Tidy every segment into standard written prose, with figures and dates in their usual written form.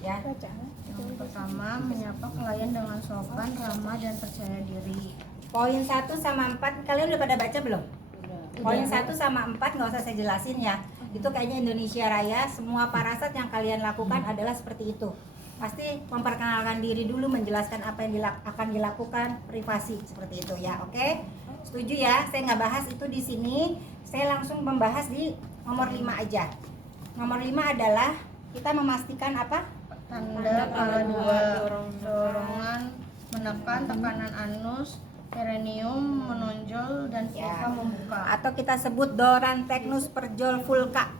Ya. Yang pertama, menyapa klien dengan sopan, ramah, dan percaya diri. Poin 1 sama 4, kalian udah pada baca belum? Poin 1 sama 4 nggak usah saya jelasin ya. Itu kayaknya Indonesia Raya, semua parasat yang kalian lakukan adalah seperti itu. Pasti memperkenalkan diri dulu, menjelaskan apa yang akan dilakukan, privasi seperti itu ya. Oke? Setuju ya? Saya nggak bahas itu di sini. Saya langsung membahas di nomor 5 aja. Nomor 5 adalah kita memastikan apa? Tanda kala 2, dorongan, menekan, tekanan anus, perineum menonjol, dan vulva membuka. Atau kita sebut doran teknus perjol vulka.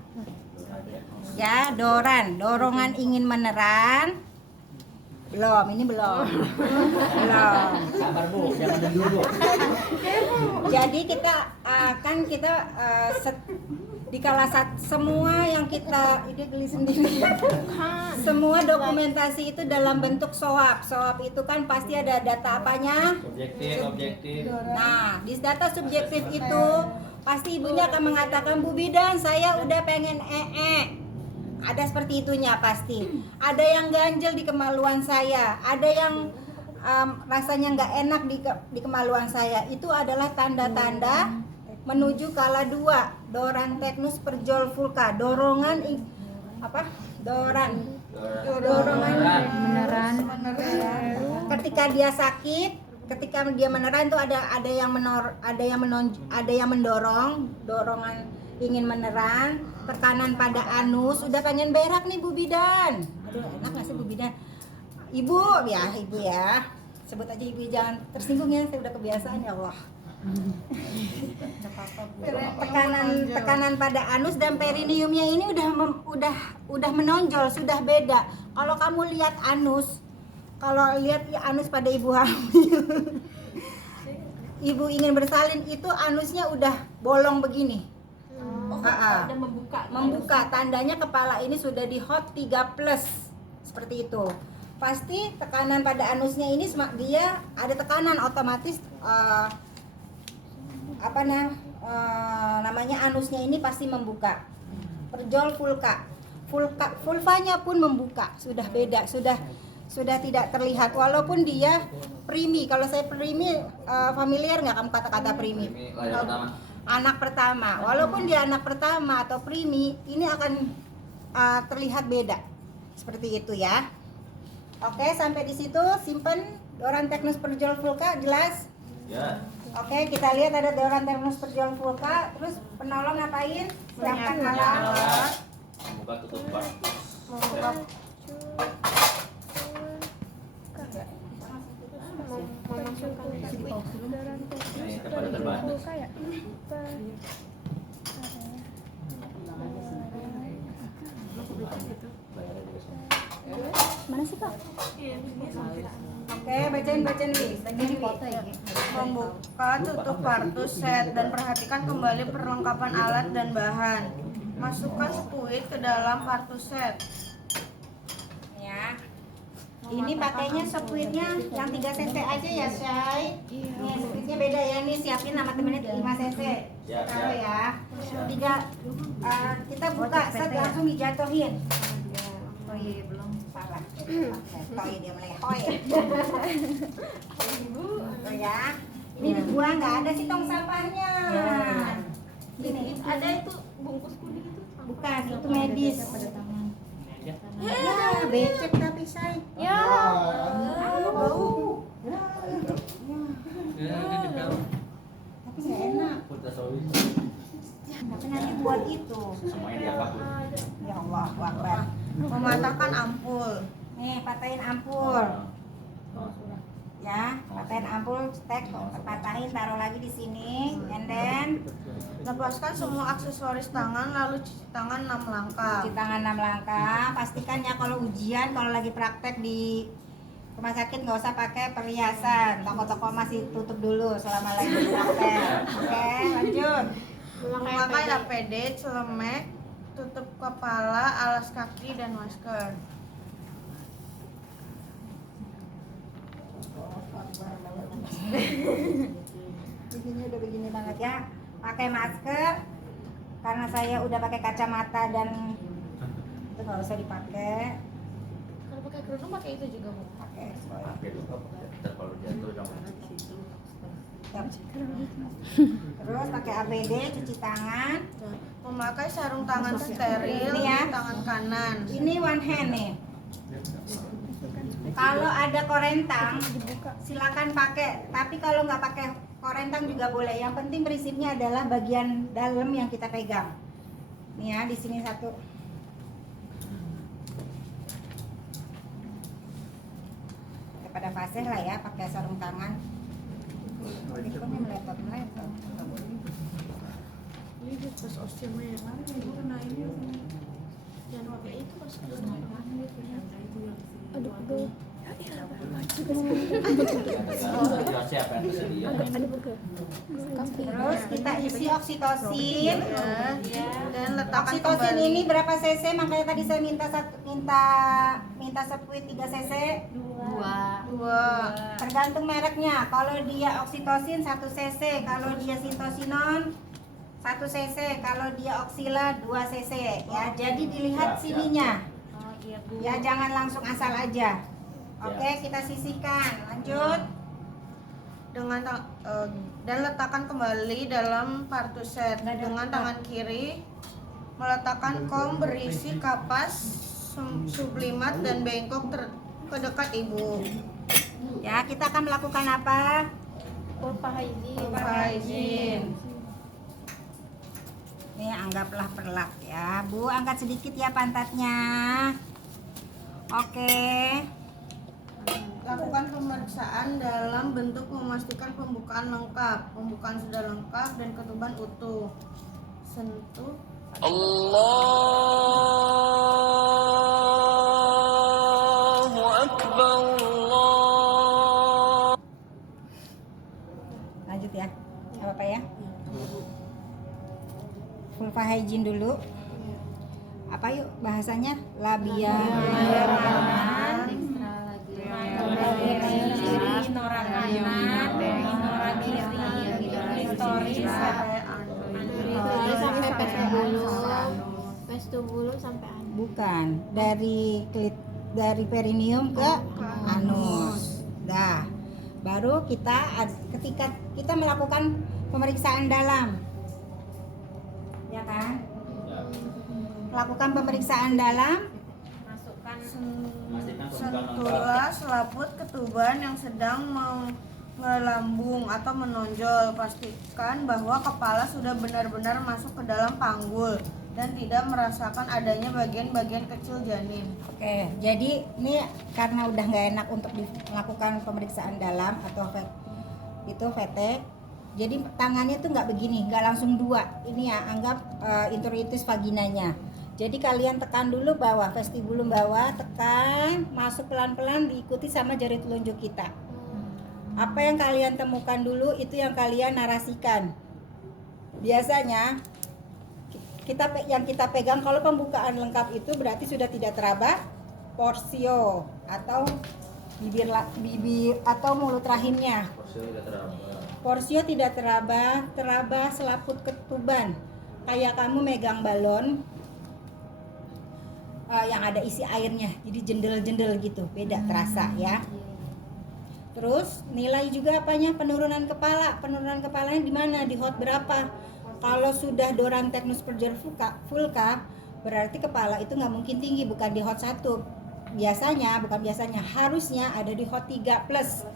Ya, dorongan ingin meneran. Belum, ini belum. Belum. Sabar Bu, jangan dulu. Jadi kita di kala semua yang kita ide geli sendiri. Semua dokumentasi itu dalam bentuk SOAP. SOAP itu kan pasti ada data apanya? Objektif. Nah, di data subjektif itu pasti ibunya akan mengatakan, Bu Bidan, saya udah pengen Ada seperti itunya pasti. Ada yang ganjel di kemaluan saya, ada yang rasanya nggak enak di kemaluan saya. Itu adalah tanda-tanda menuju kala 2, doran teknus perjol vulka. Dorongan dorongan meneran. Ketika dia sakit, ketika dia meneran itu ada yang mendorong, dorongan ingin meneran, tekanan pada anus, udah pengen berak nih Bu Bidan. Aduh, enak nggak sih Bu Bidan? Ibu ya. Sebut aja ibu, jangan tersinggung ya, saya udah kebiasaan ya Allah. Tekanan pada anus dan perineumnya ini udah menonjol, sudah beda. Kalau kamu lihat anus, pada ibu hamil, ibu ingin bersalin, itu anusnya udah bolong begini. Udah membuka, tandanya kepala ini sudah di hot 3+, seperti itu. Pasti tekanan pada anusnya ini dia ada tekanan, otomatis namanya anusnya ini pasti membuka. Perjol vulvanya pun membuka, sudah beda, sudah tidak terlihat, walaupun dia primi. Kalau saya primi, familiar nggak kamu kata-kata primi? Anak pertama, walaupun dia anak pertama atau primi, ini akan terlihat beda, seperti itu ya. Oke, sampai di situ simpen doran teknus perjol vulka, jelas? Ya. Oke, kita lihat ada doran teknus perjol vulka. Terus penolong ngapain? Siapkan alat. Buka tutup Pak. Mana sih Kak? Oke, bacain nih. Lagi foto ya. Membuka tutup partus set dan perhatikan kembali perlengkapan alat dan bahan. Masukkan spuit ke dalam partus set. Ya. Ini pakainya spuitnya yang 3 cc aja ya, Syai. Nih, spuitnya beda ya. Nih siapin sama temennya 5 cc. Taruh ya. Kita buka set langsung dijatuhin. Oh iya, belum salah. Toy dia melehoy. Ibu, ya. Ini dibuang, nggak ada sih tong sampahnya. Ini ada itu bungkus kuning itu. Bukan, itu medis. Ya, becek tapi say. Ya. Bau. Tapi nggak enak. Tapi nanti buat itu. Semuanya diangkat. Ya Allah, Akbar. Mematahkan ampul. Nih, patahin ampul. Ya, patahin ampul, stek, patahin, taruh lagi di sini, and then lepaskan semua aksesoris tangan, lalu cuci tangan 6 langkah. Cuci tangan 6 langkah. Pastikan ya kalau ujian, kalau lagi praktek di rumah sakit nggak usah pakai perhiasan. Toko-toko masih tutup dulu selama lagi praktek. Oke, lanjut. Memakai APD, celemek, tutup kepala, alas kaki, dan masker. Begini banget ya. Pakai masker karena saya udah pakai kacamata dan itu nggak nggak usah dipakai. Kalau pakai kerudung pakai itu juga Bu. Pakai spoiler. Pakai dulu, ntar kalau jatuh kamu. Terus pakai APD, cuci tangan. Memakai sarung tangan steril Ini ya. di tangan kanan. Ini one hand nih. Kalau ada korentang, silakan pakai. Tapi kalau nggak pakai korentang juga boleh. Yang penting prinsipnya adalah bagian dalam yang kita pegang. Nih ya, di sini satu. Pada fase lah ya, pakai sarung tangan. Berikutnya meletot. Ini pas osteonya yang mana Ibu kena ini. Jangan pakai itu pas Aduh. Siapa yang tersedia? Terus kita isi oksitosin. dan letakkan Oksitosin kembali. ini berapa cc? Makanya tadi saya minta sepuit 3 cc. 2. Tergantung mereknya. Kalau dia oksitosin 1 cc, kalau dia sintosinon 1 cc, kalau dia oksila 2 cc ya. Jadi dilihat sininya. Ya jangan langsung asal aja. Oke, kita sisihkan. Lanjut. Dan letakkan kembali dalam partuset dengan tangan kiri meletakkan kom berisi kapas sublimat dan bengkok ke dekat ibu. Ya, kita akan melakukan apa? Hygiene. Ini anggaplah perlak ya. Bu, angkat sedikit ya pantatnya. Oke. Lakukan pemeriksaan dalam bentuk memastikan pembukaan lengkap. Pembukaan sudah lengkap dan ketuban utuh. Sentuh. Allahu Akbar. Lanjut ya. Apa ya? Vulva hygiene dulu. Apa yuk bahasanya? Labia kanan, norak kanan, norak kiri, historis Sampai vestibulum sampai anus. bukan dari perineum ke anus. Dah. Baru ketika kita melakukan pemeriksaan dalam. Ya kan? Lakukan pemeriksaan dalam, Sentuhlah selaput ketuban yang sedang melambung atau menonjol. Pastikan bahwa kepala sudah benar-benar masuk ke dalam panggul dan tidak merasakan adanya bagian-bagian kecil janin. Oke, jadi ini karena udah nggak enak untuk dilakukan pemeriksaan dalam atau itu VT. Jadi tangannya tuh nggak begini, nggak langsung 2. Ini ya, anggap introitus vaginanya. Jadi kalian tekan dulu bawah, vestibulum bawah, tekan, masuk pelan-pelan, diikuti sama jari telunjuk kita. Apa yang kalian temukan dulu itu yang kalian narasikan. Biasanya yang kita pegang kalau pembukaan lengkap itu berarti sudah tidak teraba porsio atau bibir atau mulut rahimnya. Porsio tidak teraba selaput ketuban. Kayak kamu megang balon yang ada isi airnya, jadi jendel-jendel gitu, beda terasa ya. Terus nilai juga apanya? Penurunan kepalanya di mana? Di hot berapa? Kalau sudah Doranthecnus fulca berarti kepala itu nggak mungkin tinggi, bukan di hot 1. Harusnya ada di hot 3 plus.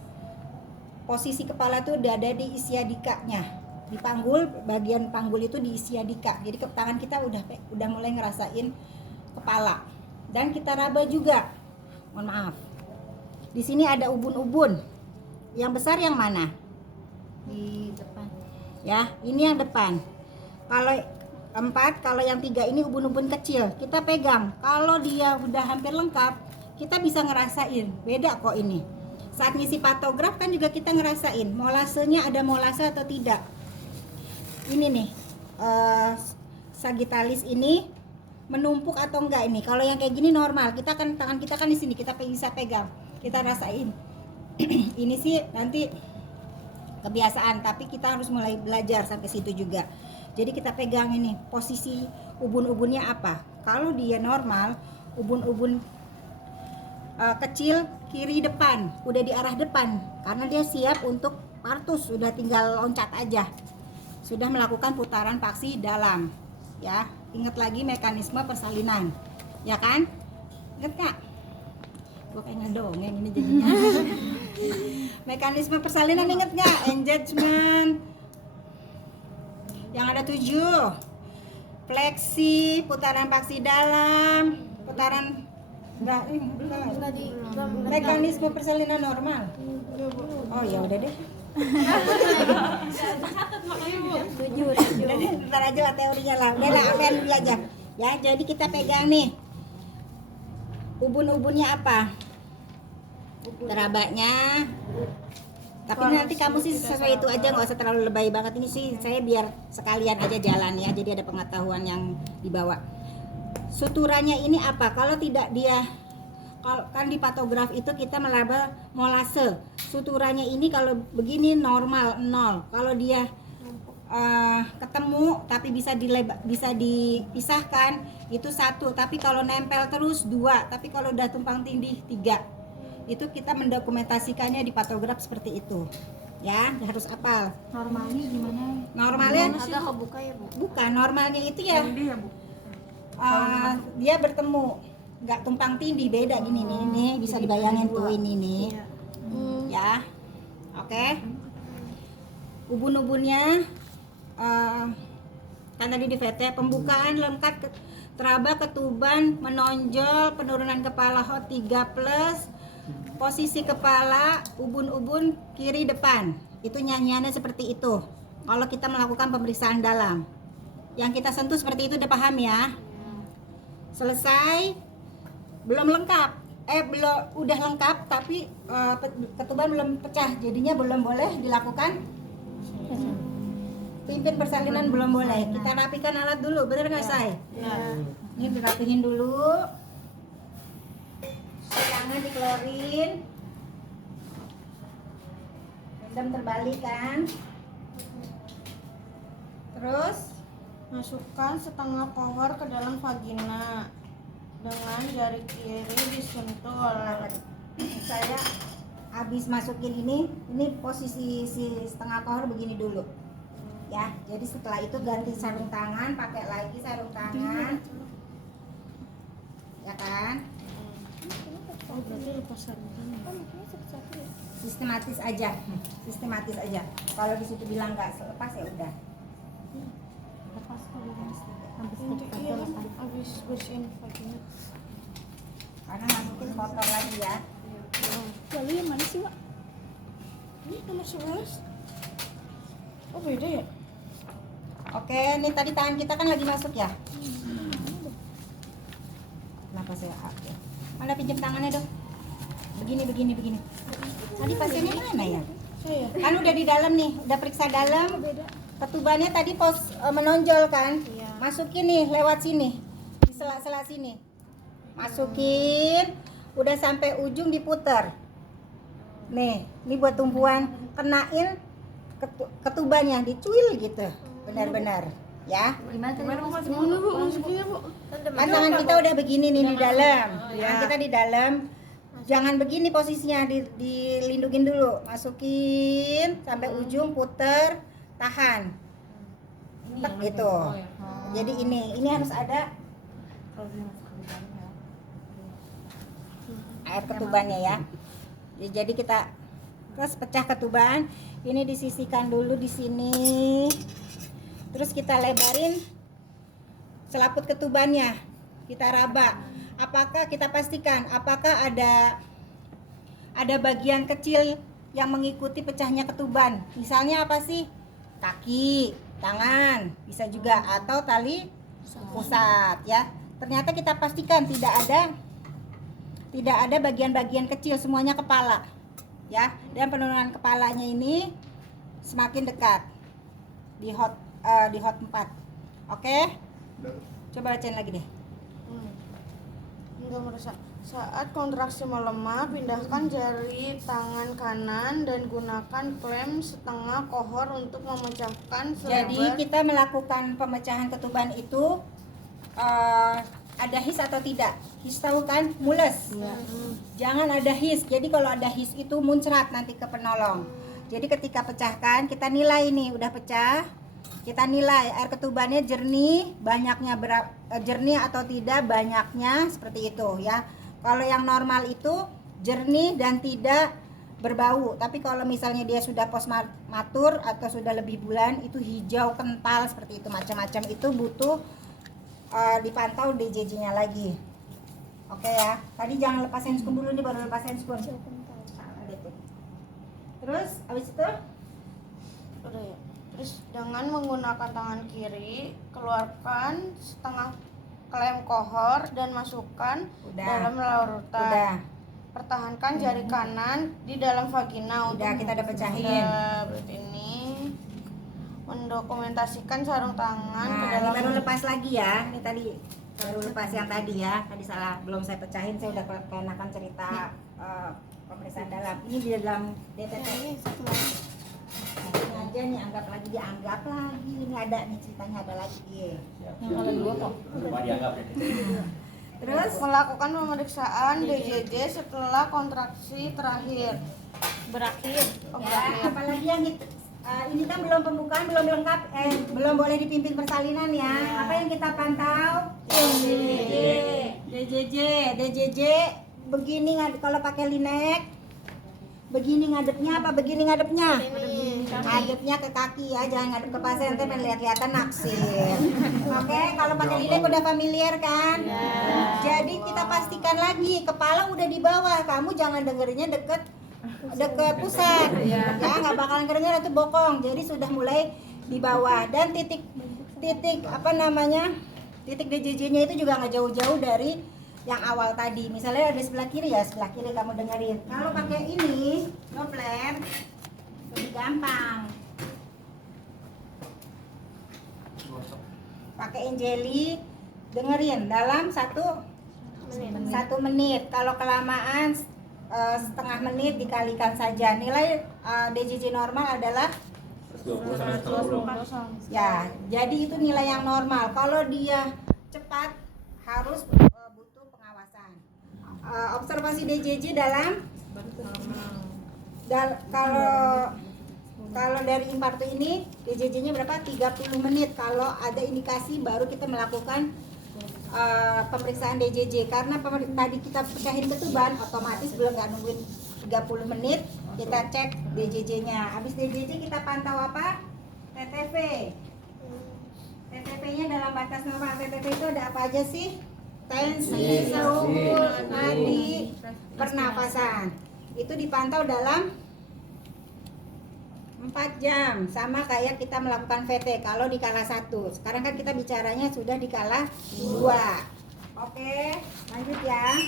Posisi kepala tuh udah ada di isiadikanya. Di panggul, bagian panggul itu di isiadika. Jadi tangan kita udah mulai ngerasain kepala. Dan kita raba juga. Mohon maaf. Di sini ada ubun-ubun. Yang besar yang mana? Di depan. Ya, ini yang depan. Kalau 4, kalau yang 3 ini ubun-ubun kecil. Kita pegang. Kalau dia udah hampir lengkap, kita bisa ngerasain. Beda kok ini. Saat ngisi patograf kan juga kita ngerasain molasenya ada molase atau tidak. Ini nih sagittalis ini menumpuk atau enggak ini. Kalau yang kayak gini normal, tangan kita kan di sini, kita bisa pegang, kita rasain. Ini sih nanti kebiasaan, tapi kita harus mulai belajar sampai situ juga. Jadi kita pegang ini posisi ubun-ubunnya apa. Kalau dia normal, ubun-ubun kecil kiri depan, udah di arah depan karena dia siap untuk partus, sudah tinggal loncat aja. Sudah melakukan putaran paksi dalam. Ya, ingat lagi mekanisme persalinan. Ya kan? Ingat nggak? Gue kayak ngedongeng ini jadinya. Mekanisme persalinan inget nggak? Engagement. Yang ada 7. Fleksi, putaran paksi dalam, putaran mekanisme persalinan normal. Oh ya udah deh. Jadi ntar aja lah teorinya lah. Udah lah, kalian belajar. Ya, jadi kita pegang nih. Ubun-ubunnya apa? Terabaknya. Tapi nanti kamu sih sesuai itu aja, nggak usah terlalu lebay banget. Ini sih saya biar sekalian aja jalan ya, jadi ada pengetahuan yang dibawa. Suturannya ini apa? Kalau tidak dia, kalau kan di patograf itu kita melaba molase. Suturannya ini kalau begini normal 0. Kalau dia ketemu tapi bisa dipisahkan itu 1. Tapi kalau nempel terus 2. Tapi kalau udah tumpang tindih 3. Itu kita mendokumentasikannya di patograf seperti itu. Ya, harus hafal. Normalnya gimana? Normalnya Agak kebuka ya, Bu? bukan, normalnya itu ya. Dia bertemu, nggak tumpang tindih, beda gini nih, bisa dibayangin tuh ini nih. Ya. Oke. Ubun-ubunnya kan tadi di VT pembukaan lengkap teraba ketuban menonjol penurunan kepala hot 3+. Posisi kepala ubun-ubun kiri depan. Itu nyanyiannya seperti itu. Kalau kita melakukan pemeriksaan dalam. Yang kita sentuh seperti itu, udah paham ya? Selesai. Belum lengkap. Udah lengkap tapi ketuban belum pecah. Jadinya belum boleh dilakukan pimpin persalinan, belum boleh. Kita rapikan alat dulu, bener nggak, Say? Ya. Ini dirapihin dulu. Tangan dikeluarin, rendam terbalik kan. Terus Masukkan setengah kohor ke dalam vagina dengan jari kiri disentuh. saya habis masukin ini posisi si setengah kohor begini dulu ya. Jadi setelah itu ganti sarung tangan, pakai lagi sarung tangan ya kan. Oh, berarti lepas sarung tangan. Sistematis aja. Kalau di situ bilang nggak selepas ya udah. Iya, habis bersihin vagina. Karena masukin kotor lagi ya. Lalu yang mana sih, Wak? Ini nomor 11. Oh, beda ya? Oke, ini tadi tangan kita kan lagi masuk ya. Kenapa saya ya? Mana pinjam tangannya dong? Begini. Tadi pasiennya mana ya? Saya. Kan udah di dalam nih, udah periksa dalam. Ketubannya tadi menonjol kan? Iya. Masukin nih lewat sini, di sela-sela sini. Masukin, udah sampai ujung diputer. Nih, ini buat tumpuan, kenain ketubannya, dicuil gitu, benar-benar, ya. Gimana tadi? Masukinnya, Bu. Kan tangan kita udah begini nih di dalam, tangan kita di dalam. Jangan begini posisinya, dilindungin dulu. Masukin sampai ujung, puter, tahan. Tek gitu. Jadi ini harus ada air ketubannya ya. Jadi kita terus pecah ketuban, ini disisihkan dulu di sini. Terus kita lebarin selaput ketubannya. Kita raba. Apakah kita pastikan apakah ada bagian kecil yang mengikuti pecahnya ketuban. Misalnya apa sih? Kaki, tangan, bisa juga, atau tali pusat ya. Ternyata kita pastikan tidak ada bagian-bagian kecil, semuanya kepala ya. Dan penurunan kepalanya ini semakin dekat di hot 4. Oke, coba bacain lagi deh. Enggak merasa. Saat kontraksi melemah, pindahkan jari tangan kanan dan gunakan klem setengah kohor untuk memecahkan Jadi kita melakukan pemecahan ketuban itu ada his atau tidak? His tahu kan? Mules. Jangan ada his. Jadi kalau ada his itu muncrat nanti ke penolong. Jadi ketika pecahkan, kita nilai nih, udah pecah. Kita nilai air ketubannya jernih, banyaknya jernih atau tidak, banyaknya seperti itu ya. Kalau yang normal itu jernih dan tidak berbau. Tapi kalau misalnya dia sudah postmatur atau sudah lebih bulan, itu hijau kental seperti itu, macam-macam, itu butuh dipantau DJJ-nya lagi. Oke ya. Tadi jangan lepas handscoon dulu nih, baru lepas handscoon. Terus habis itu Udah ya. Terus dengan menggunakan tangan kiri, keluarkan setengah klem kohor dan masukkan Udah. dalam larutan. udah. Pertahankan jari kanan di dalam vagina Udah, kita udah pecahin. Berarti ini mendokumentasikan sarung tangan ke Nah, ini dalam baru lepas lagi ya. Ini tadi baru lepas yang tadi ya. Tadi salah, belum saya pecahin. Saya udah kenakan cerita pemeriksaan dalam. Ini di dalam DTT. Ini aja nih, anggap lagi, dianggap lagi. Ini ada nih ceritanya, ada lagi. Yang ada 2 kok. Cuma dianggap ya. Terus melakukan pemeriksaan DJJ setelah kontraksi terakhir berakhir. ya, apalagi yang ini kan belum pembukaan, belum lengkap, belum boleh dipimpin persalinan ya. Apa yang kita pantau? DJJ begini kalau pakai linek, begini ngadepnya apa begini ngadepnya? Ngadepnya ke kaki ya, jangan ngadep ke pasien, nanti lihat-lihatan naksir. Oke, kalau pakai linek udah familiar kan? Jadi kita pastikan lagi, kepala udah di bawah, kamu jangan dengerinnya deket pusat ya, nggak bakalan kedengeran itu bokong. Jadi sudah mulai di bawah, dan titik apa namanya, titik DJJ-nya itu juga nggak jauh-jauh dari yang awal tadi. Misalnya ada sebelah kiri ya, sebelah kiri kamu dengerin. Kalau pakai ini Doppler lebih gampang, pakai Angeli, dengerin dalam 1 menit. Kalau kelamaan setengah menit dikalikan saja. Nilai DJJ normal adalah 20 sampai 30. ya, jadi itu nilai yang normal. Kalau dia cepat harus butuh pengawasan. Observasi DJJ dalam kalau dari Imparto ini DJJ-nya berapa? 30 menit. Kalau ada indikasi baru kita melakukan pemeriksaan DJJ, karena tadi kita pecahin ketuban, otomatis belum, nggak nungguin 30 menit kita cek DJJ-nya. Habis DJJ kita pantau apa? TTV. TTV-nya dalam batas normal. TTV itu ada apa aja sih? Tensi, suhu, nadi, pernapasan. Itu dipantau dalam 4 jam, sama kayak kita melakukan VT kalau di kala 1. Sekarang kan kita bicaranya sudah di kala 2. Oke, lanjut ya.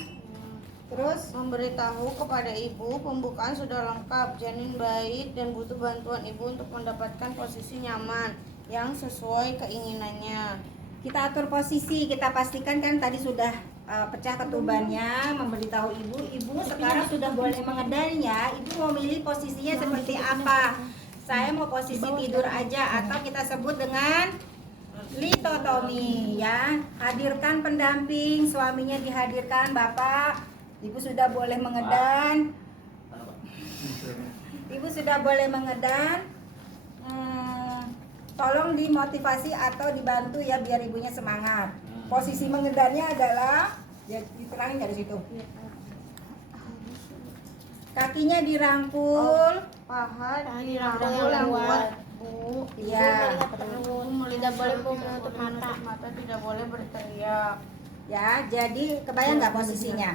Terus Memberitahu kepada ibu pembukaan sudah lengkap, janin baik dan butuh bantuan ibu untuk mendapatkan posisi nyaman yang sesuai keinginannya. kita atur posisi, kita pastikan kan tadi sudah pecah ketubannya, memberitahu ibu sekarang sudah boleh mengedan ya. Ibu mau milih posisinya seperti apa? Saya mau posisi tidur aja, atau kita sebut dengan litotomi ya. Hadirkan pendamping, suaminya dihadirkan, bapak, ibu sudah boleh mengedan. Ibu sudah boleh mengedan. Tolong dimotivasi atau dibantu ya biar ibunya semangat. Posisi mengedannya adalah, ya diterangin dari situ. Kakinya dirangkul, Paha dirangkul yang kuat, Bu. iya, Tidak boleh menutup mata. Mata tidak boleh berteriak. ya. Jadi kebayang nggak posisinya?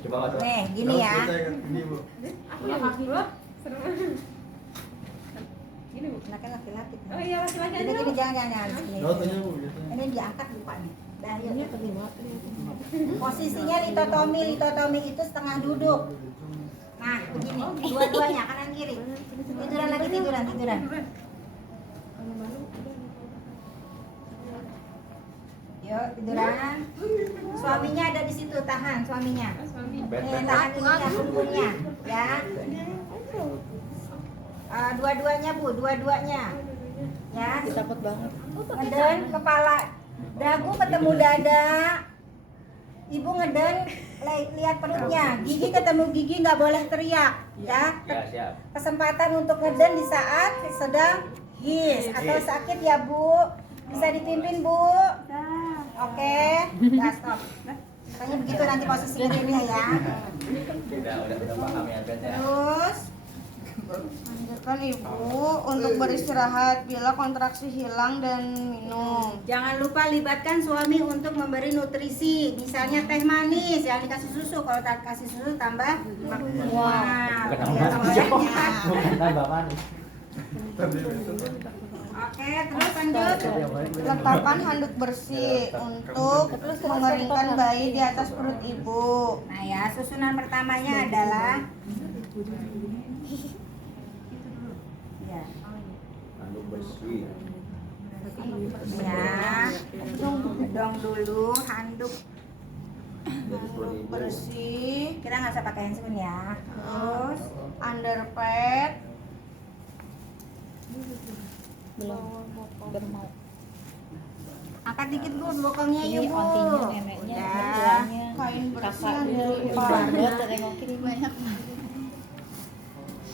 Coba nggak, coba. Nih, gini ya. Gini Bu. Anaknya laki-laki. Oh iya, laki-laki aja. Gini, jangan. Rotanya, Bu. Ini diangkat lupa nih. Dah, yuk. Posisinya litotomi itu setengah duduk. Nah, begini, dua-duanya kanan kiri. Tiduran lagi, tiduran. Yuk, tiduran. Suaminya ada di situ, tahan suaminya. Tahan ininya, punggungnya, ya. Dua-duanya Bu, dua-duanya. Ya. Takut banget. Ngeden kepala Dagu ketemu dada. Ibu ngeden, lihat perutnya. Gigi ketemu gigi, nggak boleh teriak, ya. Ya, siap. Kesempatan untuk ngeden di saat sedang his atau sakit ya Bu. Bisa dipimpin Bu. Oke, nah, stop. Pokoknya begitu nanti posisi ngedenya ya. Udah paham ya Ben ya. Terus Lanjutkan Ibu untuk beristirahat bila kontraksi hilang dan minum. jangan lupa libatkan suami untuk memberi nutrisi. Misalnya teh manis, jangan dikasih susu. Kalau tak kasih susu tambah wow. Bukan tambah manis. Oke, terus lanjut. Letakkan handuk bersih untuk mengeringkan bayi di atas perut ibu. Nah ya, susunan pertamanya adalah ya, Handuk bersih. ya, gedong dulu handuk. Handuk bersih, Kita nggak usah pakai handphone ya. Terus underpad, angkat dikit Bu bokongnya ya Bu. Ya. kain bersih yang dilipat.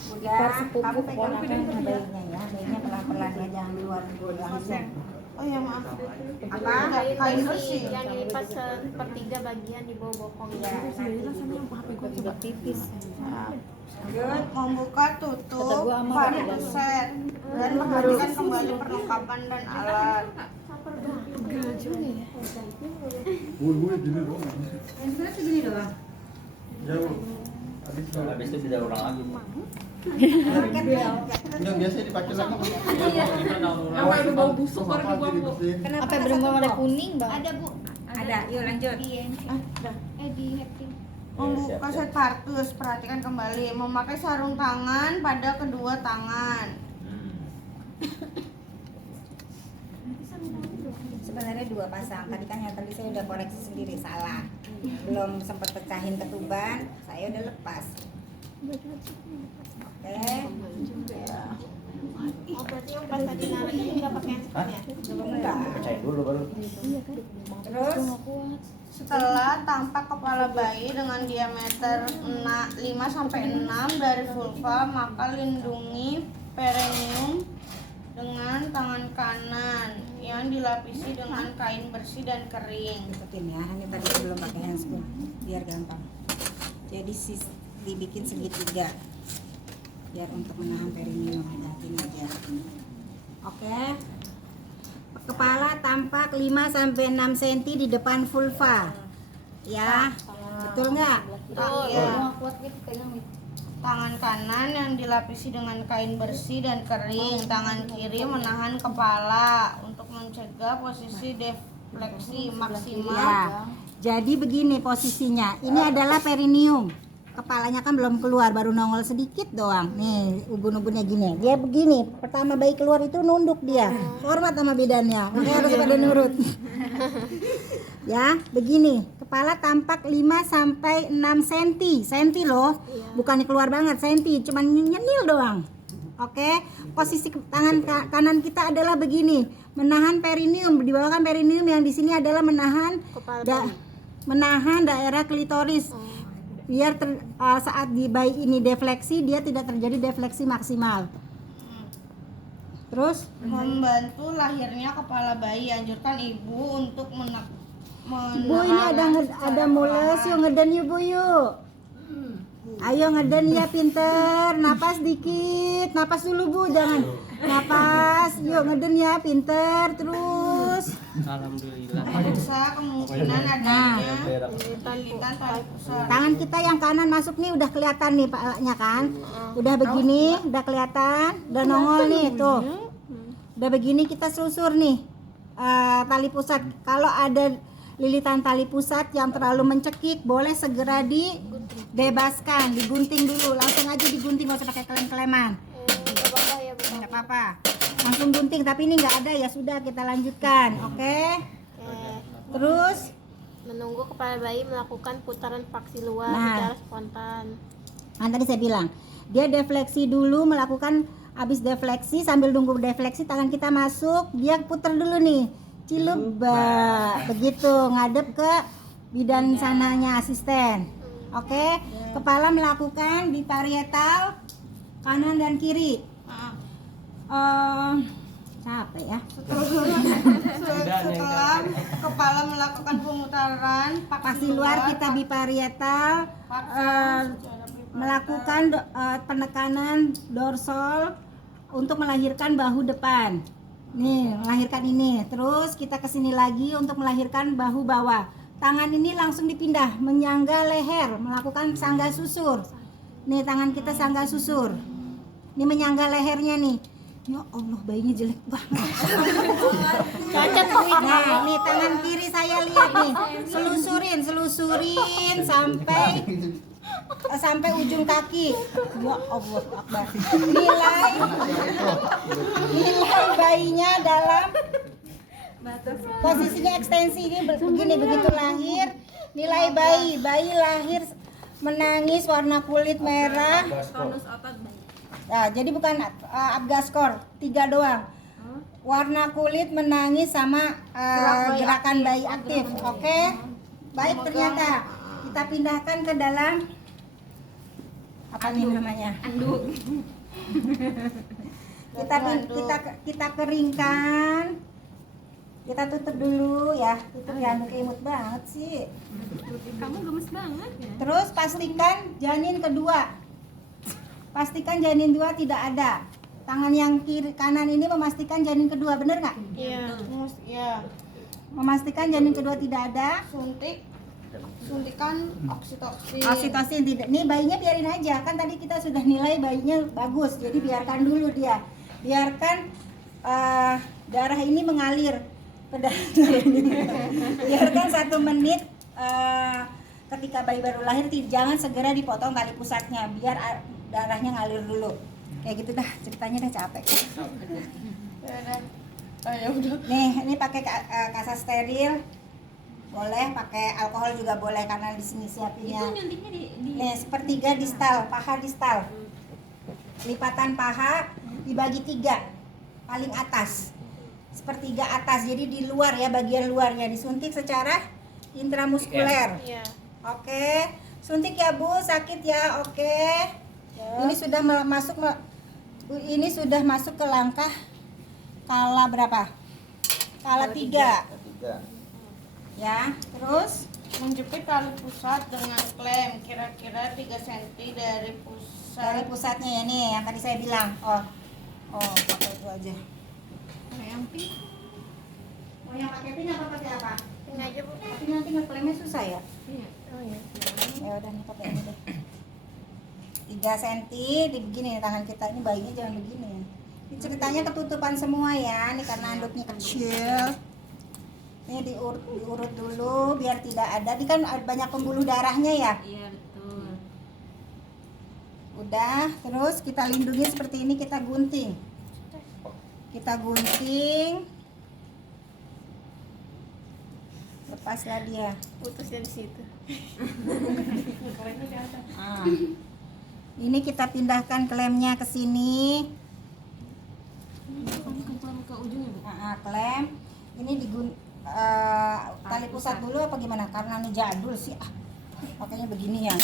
Udah, kamu pegang bayinya ya, bayinya pelan-pelan ya, jangan keluar langsung. Oh ya maaf. Apa? Kain bersih. yang dilipat sepertiga bagian di bawah bokong. Ya, lanjut. Membuka tutup pada set dan mematikan kembali perlengkapan dan alat. Handphone segini doang. Habis itu tidak ulang lagi. Yang biasa dipakai lagi. Apa itu bau busuk baru dibuang Bu? Kenapa Apa berubah warna kuning bang? Ada Bu. Ada, yuk lanjut. Di happy. Membuka set partus, perhatikan kembali. Memakai sarung tangan pada kedua tangan. Sebenarnya dua pasang. Tadi kan yang tadi saya udah koreksi sendiri salah. Belum sempat pecahin ketuban, saya udah lepas. Oke. Oh berarti yang pas tadi narik itu nggak pakai handphone ya? Enggak. Pecahin dulu baru. Terus Setelah tampak kepala bayi dengan diameter 5-6 dari vulva, maka lindungi perineum dengan tangan kanan yang dilapisi dengan kain bersih dan kering. ikutin ya. Ini tadi sebelum pakai handscoon biar gampang. Jadi dibikin segitiga biar untuk menahan perineum. Nah, ini aja. Oke. Kepala tampak 5-6 cm di depan vulva. Ya. Betul nggak? Iya. Tangan kanan yang dilapisi dengan kain bersih dan kering. Tangan kiri menahan kepala untuk mencegah posisi defleksi maksimal. Ya. Jadi begini posisinya. Ini adalah perineum. Kepalanya kan belum keluar, baru nongol sedikit doang. Nih, ubun-ubunnya gini. Dia begini. Pertama bayi keluar itu nunduk dia. Hormat sama bidannya. Makanya harus pada nurut. Ya, begini. Kepala tampak 5-6 cm. Senti loh. Bukannya keluar banget senti, cuman nyenil doang. Oke. Posisi tangan kanan kita adalah begini. Menahan perineum. Di bawah kan perineum, yang di sini adalah menahan menahan daerah klitoris. Biar saat di bayi ini defleksi, dia tidak terjadi defleksi maksimal. Terus Membantu lahirnya kepala bayi, anjurkan ibu untuk Bu, ini ada mules, yuk ngeden yuk Bu yuk. Ayo ngeden ya pinter, napas dikit, napas dulu Bu, jangan napas, yuk ngeden ya pinter, terus. Alhamdulillah. periksa kemungkinan adanya lilitan tali pusat. Tangan kita yang kanan masuk nih udah kelihatan nih palanya kan, udah begini, udah kelihatan, udah nongol nih tuh, udah begini kita susur nih tali pusat. Kalau ada lilitan tali pusat yang terlalu mencekik, boleh segera dibebaskan, digunting dulu, langsung aja digunting, nggak usah pakai klem-kleman. Nggak apa-apa, langsung gunting. Tapi ini nggak ada, ya sudah kita lanjutkan, oke? Terus Menunggu kepala bayi melakukan putaran paksi luar Nah. secara spontan. kan tadi saya bilang, dia defleksi dulu, melakukan habis defleksi, sambil nunggu defleksi tangan kita masuk, dia putar dulu nih Ciluba. Begitu, ngadep ke bidan sananya asisten. Oke, kepala melakukan biparietal kanan dan kiri. Capek ya. Setelah kepala melakukan pemutaran Paksi luar kita biparietal, melakukan penekanan dorsal untuk melahirkan bahu depan. Nih, melahirkan ini. Terus kita kesini lagi untuk melahirkan bahu bawah. Tangan ini langsung dipindah, menyangga leher, melakukan sangga susur. Nih, tangan kita sangga susur. Ini menyangga lehernya nih. Ya Allah, bayinya jelek banget. Cacat duit. Nah, nih tangan kiri saya lihat nih. Selusurin sampai ujung kaki. Ya Allah Akbar. Nilai bayinya dalam posisinya ekstensi ini begini, begitu lahir. Nilai bayi lahir menangis, warna kulit merah. Nah, jadi bukan Abgaskor 3 doang. Warna kulit menangis sama gerakan bayi aktif. Oke. Baik, ternyata kita pindahkan ke dalam apa nih namanya? Anduk. kita keringkan. Kita tutup dulu ya. Tutup ya, anduk imut banget sih. Kamu gemes banget ya. Terus pastikan janin kedua. Pastikan janin 2 tidak ada. Tangan yang kiri kanan ini memastikan janin kedua, bener nggak? Iya. Ya, Memastikan janin kedua tidak ada. suntikan oksitosin. Oksitosin tidak. Nih bayinya biarin aja. Kan tadi kita sudah nilai bayinya bagus. Jadi biarkan dulu dia. Biarkan darah ini mengalir ke dalam. Biarkan 1 menit. Ketika bayi baru lahir, jangan segera dipotong tali pusatnya. Biar darahnya ngalir dulu. Kayak gitu dah, ceritanya dah capek. Ya udah. Nih, ini pakai kasa steril. Boleh pakai alkohol juga boleh karena di sini siapinnya. Nih, sepertiga distal, paha distal. Lipatan paha dibagi 3. Paling atas. Sepertiga atas. Jadi di luar ya, bagian luarnya disuntik secara intramuskuler. Iya. Oke. Suntik ya, Bu. Sakit ya. Oke. Ini sudah masuk ke langkah kala berapa? Kala 3. Ya, terus Menjepit tali pusat dengan klem kira-kira 3 cm dari dari pusat. pusatnya ya nih yang tadi saya bilang. Oh, pakai itu aja. Mau yang pakai pin apa pakai apa? Ini aja, Bu. Tapi nanti ngeklemnya susah ya. Oh iya. Ya udah nih pakai ini deh. 3 cm di begini nih tangan kita, ini bayinya jangan begini. Ini ceritanya ketutupan semua ya, ini karena anduknya kecil. Ini diurut dulu biar tidak ada. Ini kan banyak pembuluh darahnya ya. Iya betul. Udah, terus kita lindungi seperti ini, kita gunting. Kita gunting. Lepaslah dia. Putus dari situ. Ah. Ini kita pindahkan klemnya ke sini. Ke ujungnya, Bu. Klem. Ini tali pusat dulu apa gimana? Karena ini jadul sih. Pakainya begini ya.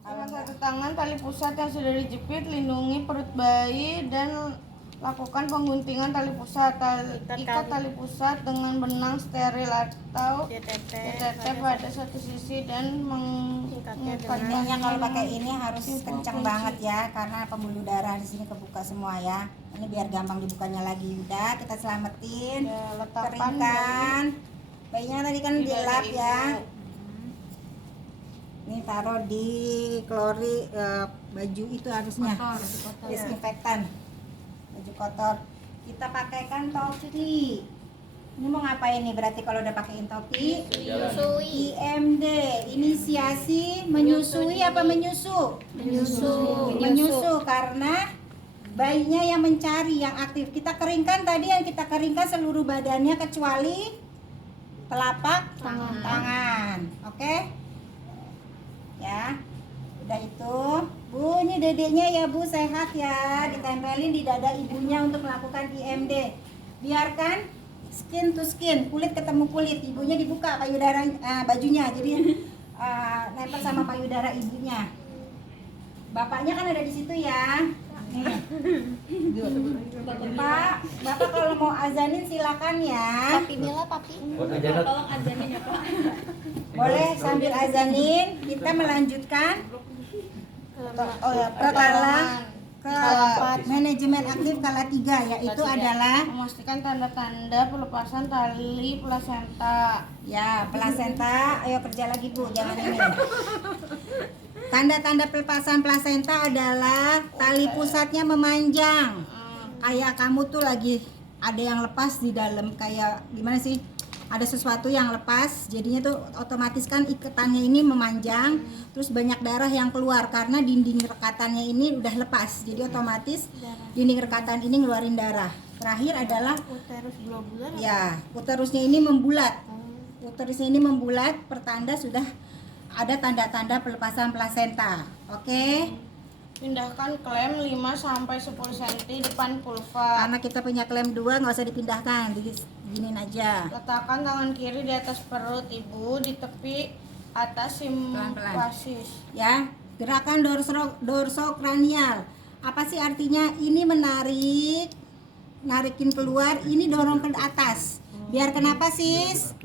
Dengan 1 tangan tali pusat yang sudah dijepit, lindungi perut bayi dan lakukan pengguntingan tali pusat. Ikat tali pusat dengan benang steril atau DTT pada satu sisi dan Intinya kalau pakai ini harus kencang banget ya, karena pembuluh darah di sini kebuka semua ya. Ini biar gampang dibukanya lagi. Udah, kita selamatin. Keringkan. Bayinya tadi kan dilap ya. Ini taruh di klori baju itu harusnya. Disinfektan. Baju kotor. Kita pakaikan topi. Ini mau ngapain nih berarti kalau udah pakein topi? Menyusui. IMD, inisiasi menyusui apa menyusu? Menyusu karena bayinya yang mencari, yang aktif. Kita keringkan tadi, yang kita keringkan seluruh badannya kecuali telapak tangan. Oke? Ya. Udah itu. Bu, ini dedeknya ya Bu, sehat ya. Ditempelin di dada ibunya untuk melakukan IMD. Biarkan skin to skin, kulit ketemu kulit. Ibunya dibuka payudara bajunya, jadi nempel sama payudara ibunya. Bapaknya kan ada di situ ya. Nih. Bapak kalau mau azanin silakan ya. Papi Mila, papi. Buat aja Nat. Boleh sambil azanin kita melanjutkan Oh ya, perkala ke Kala manajemen aktif kala 3, yaitu adalah memastikan tanda-tanda pelepasan tali plasenta. ya plasenta. Ayo kerja lagi Bu, jangan ini. Tanda-tanda pelepasan plasenta adalah tali pusatnya memanjang. Kayak kamu tuh lagi ada yang lepas di dalam, kayak gimana sih? Ada sesuatu yang lepas, jadinya tuh otomatis kan ikatannya ini memanjang, terus banyak darah yang keluar karena dinding rekatannya ini udah lepas. Jadi otomatis dinding rekatan ini ngeluarin darah. Terakhir adalah Uterus globular. ya, uterusnya ini membulat. Uterusnya ini membulat, pertanda sudah ada tanda-tanda pelepasan plasenta. Oke. Pindahkan klem 5 sampai 10 cm depan vulva. Karena kita punya klem 2 nggak usah dipindahkan, diginin aja. Letakkan tangan kiri di atas perut ibu di tepi atas simpasis. Ya, gerakan dorsokranial. Apa sih artinya? Ini narikin keluar, ini dorong ke atas. Biar kenapa sis?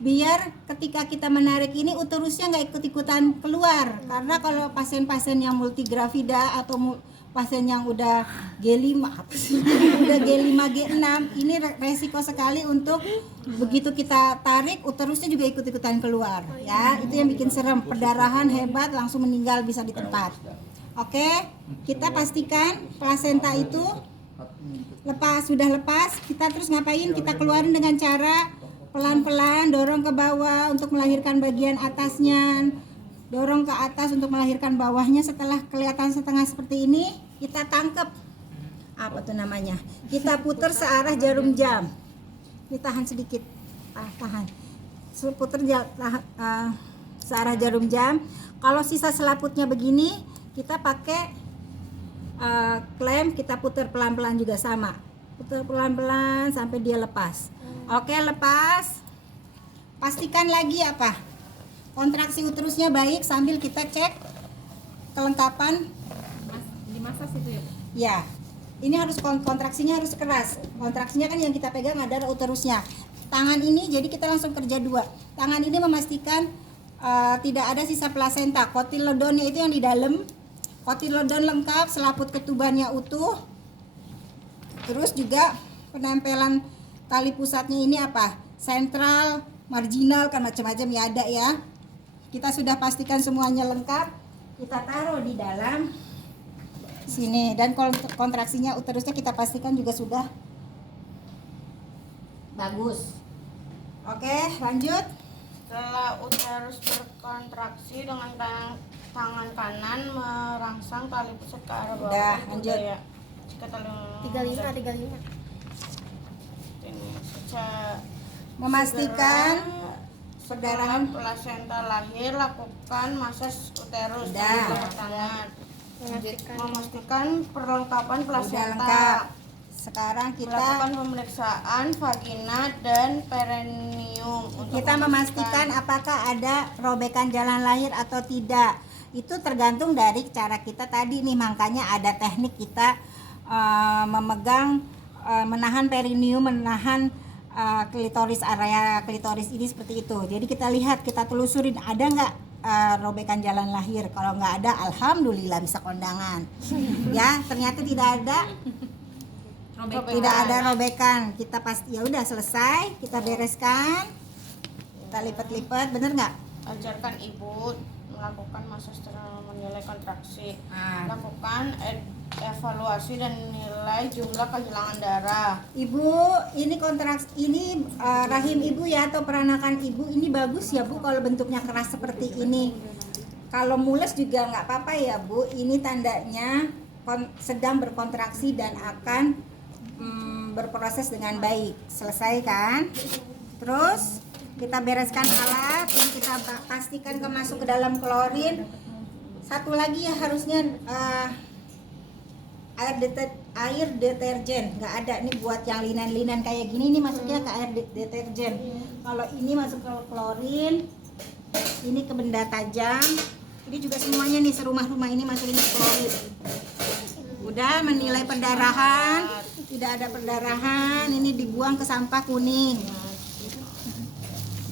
Biar ketika kita menarik ini uterusnya nggak ikut-ikutan keluar. Karena kalau pasien-pasien yang multigravida atau pasien yang udah G5 apa sih? Udah G5 G6 ini resiko sekali untuk begitu kita tarik uterusnya juga ikut-ikutan keluar ya. Itu yang bikin serem, perdarahan hebat, langsung meninggal bisa di tempat. Oke, kita pastikan plasenta itu sudah lepas, kita terus ngapain? Kita keluarin dengan cara pelan-pelan dorong ke bawah untuk melahirkan bagian atasnya, dorong ke atas untuk melahirkan bawahnya. Setelah kelihatan setengah seperti ini, kita tangkep apa tuh namanya, kita puter searah jarum jam. Ditahan sedikit, tahan, puter searah jarum jam. Kalau sisa selaputnya begini, kita pakai klem, kita putar pelan-pelan juga sama, putar pelan-pelan sampai dia lepas. Oke, lepas. Pastikan lagi apa? Kontraksi uterusnya baik sambil kita cek kelengkapan. Dimasak itu ya? Ya, ini harus kontraksinya harus keras. Kontraksinya kan yang kita pegang adalah uterusnya. Tangan ini, jadi kita langsung kerja 2. Tangan ini memastikan tidak ada sisa plasenta. Kotilodonnya itu yang di dalam. Kotilodon lengkap, selaput ketubannya utuh. Terus juga penempelan tali pusatnya ini apa? Sentral, marginal, kan macam-macam ya ada ya. Kita sudah pastikan semuanya lengkap. Kita taruh di dalam sini, dan kontraksinya uterusnya kita pastikan juga sudah bagus. Oke, lanjut. Setelah uterus berkontraksi dengan tangan kanan merangsang tali pusat ke arah bawah. Udah, lanjut. Ya. Jika tali 35. ini Memastikan perdarahan plasenta lahir, lakukan masas uterus Udah. dengan tangan. Memastikan perlengkapan Udah plasenta. lengkap. Sekarang Melakukan kita pemeriksaan vagina dan perineum untuk memastikan apakah ada robekan jalan lahir atau tidak. Itu tergantung dari cara kita tadi nih, makanya ada teknik kita memegang, menahan perineum, menahan klitoris, area klitoris ini seperti itu. Jadi kita lihat, kita telusurin ada nggak robekan jalan lahir. Kalau nggak ada, alhamdulillah bisa kondangan. Ya, ternyata tidak ada. Tidak ada robekan, kita pasti ya udah selesai, kita bereskan, kita lipat-lipat, bener nggak? ajarkan ibu melakukan masas menilai kontraksi. Ah. Lakukan evaluasi dan nilai jumlah kehilangan darah. Ibu, ini kontraksi, ini rahim ibu ya atau peranakan ibu ini bagus ya Bu kalau bentuknya keras seperti ini. Kalau mules juga nggak apa-apa ya Bu. Ini tandanya sedang berkontraksi dan akan berproses dengan baik. Selesai kan? Terus kita bereskan alat, dan kita pastikan masuk ke dalam klorin. Satu lagi ya harusnya air deterjen, nggak ada. Ini buat yang linen-linen kayak gini, ini masuknya ke air deterjen. Kalau ini masuk ke klorin, ini ke benda tajam. Ini juga semuanya nih, serumah-rumah ini masukin ke klorin. Udah menilai perdarahan, tidak ada perdarahan, ini dibuang ke sampah kuning.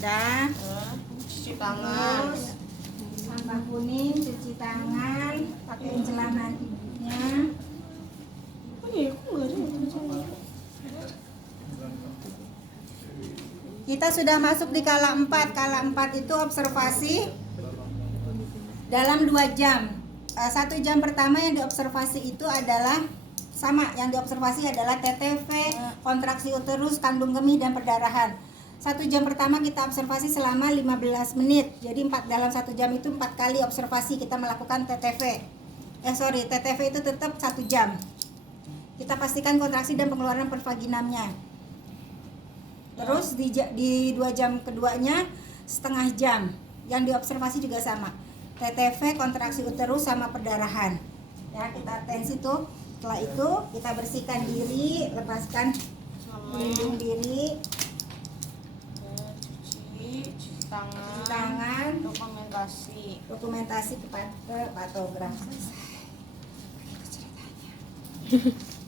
Udah. Cuci tangan. Terus sampah kuning, cuci tangan, pakai celana ibunya. Kita sudah masuk di kala 4. Kala 4 itu observasi dalam 2 jam. 1 jam pertama yang diobservasi itu adalah sama, yang diobservasi adalah TTV, kontraksi uterus, kandung kemih, dan perdarahan. 1 jam pertama kita observasi selama 15 menit. Jadi dalam 1 jam itu 4 kali observasi kita melakukan TTV. TTV itu tetap 1 jam. Kita pastikan kontraksi dan pengeluaran pervaginamnya. Terus di 2 jam keduanya setengah jam. Yang diobservasi juga sama. TTV, kontraksi uterus, sama perdarahan. Ya, kita tensi tuh. Setelah itu kita bersihkan diri, lepaskan pelindung diri, Cuci tangan. tangan, dokumentasi ke patograf.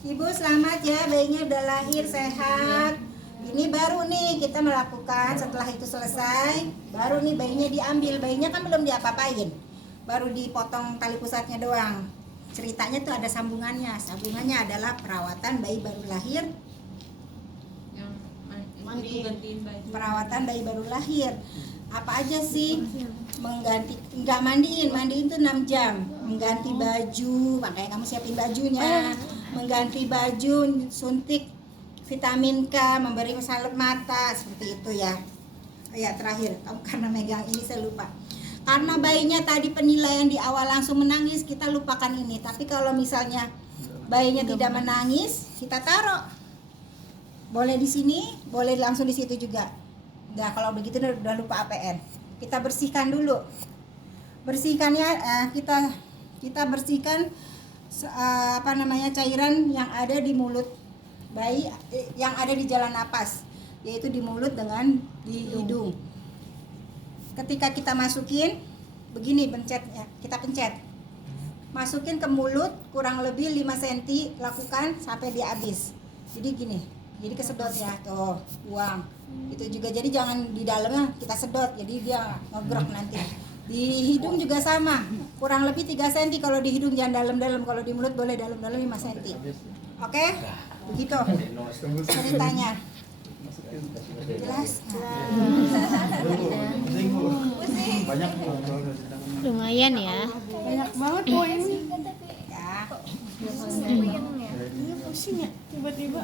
Ibu selamat ya, bayinya udah lahir sehat. Ini baru nih kita melakukan, setelah itu selesai, baru nih bayinya diambil. Bayinya kan belum diapa-apain, baru dipotong tali pusatnya doang. Ceritanya tuh ada sambungannya. Sambungannya adalah perawatan bayi baru lahir, perawatan bayi baru lahir. Apa aja sih? Mengganti, nggak mandiin tuh 6 jam. Mengganti baju, makanya kamu siapin bajunya. Mengganti baju, suntik vitamin K, memberi salep mata, seperti itu ya. Ya terakhir, kamu karena megang ini saya lupa. Karena bayinya tadi penilaian di awal langsung menangis, kita lupakan ini. Tapi kalau misalnya bayinya tidak menangis, kita taruh. Boleh di sini, boleh langsung di situ juga. Nah, kalau begitu udah lupa APN. Kita bersihkan dulu. Bersihkannya kita bersihkan cairan yang ada di mulut bayi, yang ada di jalan napas, yaitu di mulut dengan di hidung. Ketika kita masukin begini pencetnya, kita pencet. Masukin ke mulut kurang lebih 5 cm, lakukan sampai dia habis. Jadi gini. Jadi kesedot ya, tuh, buang. Itu juga, jadi jangan di dalamnya kita sedot, jadi dia ngegrok nanti. Di hidung juga sama, kurang lebih 3 cm kalau di hidung, jangan dalam-dalam. Kalau di mulut boleh dalam-dalam 5 cm. Oke? Begitu ceritanya. Jelas? Lumayan ya. Banyak banget poin. Ya. Iya pusing ya tiba-tiba.